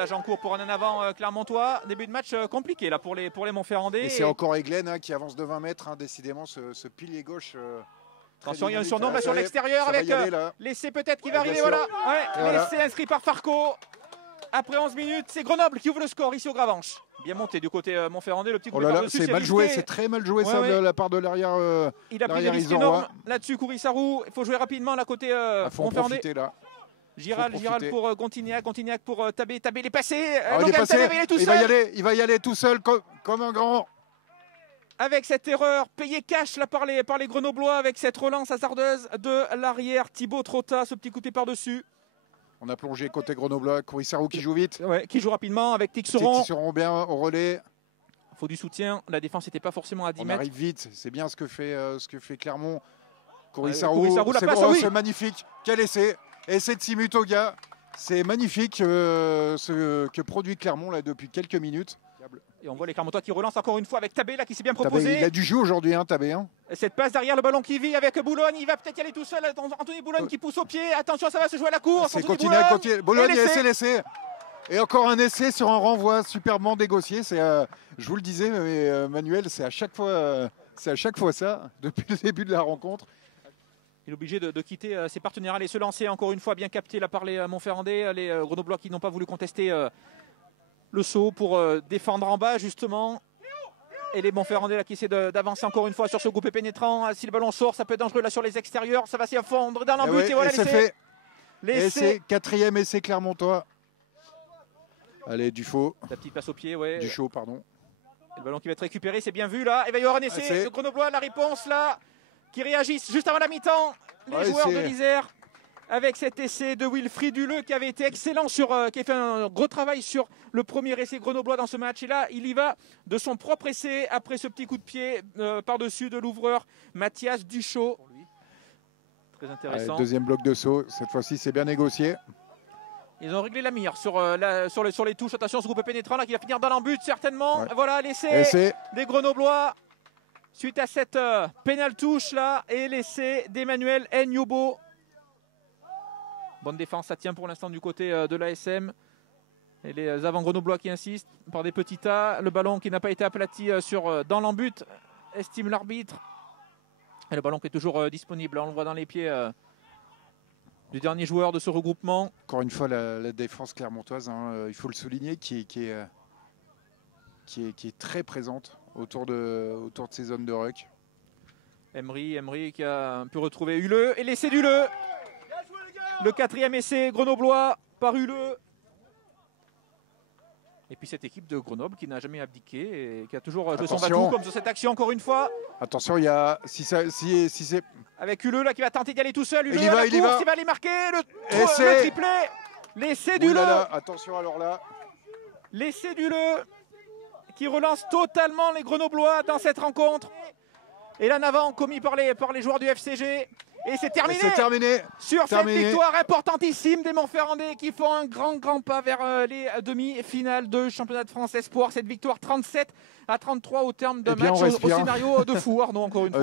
partage en cours pour un en avant clermontois. Début de match compliqué là pour les Montferrandais. Et c'est encore Eglen qui avance de 20 mètres. Décidément, ce pilier gauche. Attention, il y a un surnom sur l'extérieur avec l'essai peut-être qui va arriver. Voilà. Ouais, l'essai inscrit par Farco. Après 11 minutes, c'est Grenoble qui ouvre le score ici au Gravanche. Bien monté du côté Montferrandais, le petit coup par-dessus. C'est mal joué, c'est très mal joué ça de la part de l'arrière. Il a pris des risques énormes là-dessus, Kourissarou. Il faut jouer rapidement là côté Montferrandais. Giral pour Contignac pour Tabé. Tabé, il est passé. Il est passé. Il est tout seul. Il va y aller tout seul comme un grand. Avec cette erreur payée cash là, par les Grenoblois, avec cette relance hasardeuse de l'arrière Thibaut Trotta, ce petit coup de pied par-dessus. On a plongé côté Grenoblois, Kourissarou qui joue vite. Ouais, qui joue rapidement avec Tixeron. Tixeron bien au relais. Il faut du soutien, la défense n'était pas forcément à 10 mètres. On arrive vite, c'est bien ce que fait Clermont. Kourissarou, c'est magnifique. Quel essai. Essai de Simutoga. C'est magnifique ce que produit Clermont là, depuis quelques minutes. Et on voit les Clermontois qui relancent encore une fois avec Tabé là qui s'est bien proposé. Tabé, il a du jeu aujourd'hui, Tabé. Cette passe derrière le ballon qui vit avec Boulogne. Il va peut-être y aller tout seul. Anthony Boulogne qui pousse au pied. Attention, ça va se jouer à la course. C'est continue. Boulogne, essai. Et encore un essai sur un renvoi superbement négocié. Je vous le disais, mais Manuel, c'est à chaque fois ça, depuis le début de la rencontre. Il est obligé de quitter ses partenaires. Allez se lancer encore une fois, bien capté là par les Montferrandais. Les Grenoblois qui n'ont pas voulu contester le saut pour défendre en bas justement. Et les Montferrandais là qui essaient d'avancer encore une fois sur ce groupe pénétrant. Si le ballon sort, ça peut être dangereux là sur les extérieurs. Ça va s'y fondre dans l'embut. Et voilà l'essai. Quatrième essai clermontois. Allez, Dufaux. La petite passe au pied, ouais. Duchot, pardon. Et le ballon qui va être récupéré, c'est bien vu là. Il va y avoir un essai. Le Grenoblois, la réponse là, qui réagissent juste avant la mi-temps. Les joueurs de l'Isère. Avec cet essai de Wilfried Huleux qui avait été excellent, qui a fait un gros travail sur le premier essai grenoblois dans ce match. Et là, il y va de son propre essai après ce petit coup de pied par-dessus de l'ouvreur Mathias Duchot. Très intéressant. Deuxième bloc de saut, cette fois-ci c'est bien négocié. Ils ont réglé la mire sur les touches. Attention, ce groupe pénétrant là qui va finir dans l'embut certainement. Ouais. Voilà l'essai des Grenoblois suite à cette pénale touche là et l'essai d'Emmanuel Nyobo. Bonne défense, ça tient pour l'instant du côté de l'ASM. Et les avant grenoblois qui insistent par des petits tas. Le ballon qui n'a pas été aplati dans l'embut, estime l'arbitre. Et le ballon qui est toujours disponible. On le voit dans les pieds du dernier joueur de ce regroupement. Encore une fois, la défense clermontoise, il faut le souligner, qui est très présente autour de ces zones de ruck. Emery qui a un peu retrouvé Huleux. Et l'essai d'Huleux. Le quatrième essai grenoblois par Huleux. Et puis cette équipe de Grenoble qui n'a jamais abdiqué et qui a toujours joué son bateau comme sur cette action encore une fois. Attention, il y a si c'est avec Huleux là qui va tenter d'y aller tout seul. Huleux, il va aller marquer le triplé. L'essai d'Huleux. Attention alors là. L'essai d'Huleux qui relance totalement les Grenoblois dans cette rencontre. Et là en avant commis par les joueurs du FCG. Et c'est terminé, sur cette victoire importantissime des Montferrandais qui font un grand pas vers les demi-finales de championnat de France Espoir. Cette victoire 37-33 au terme d'un match au scénario de fou, Arnaud, encore une fois.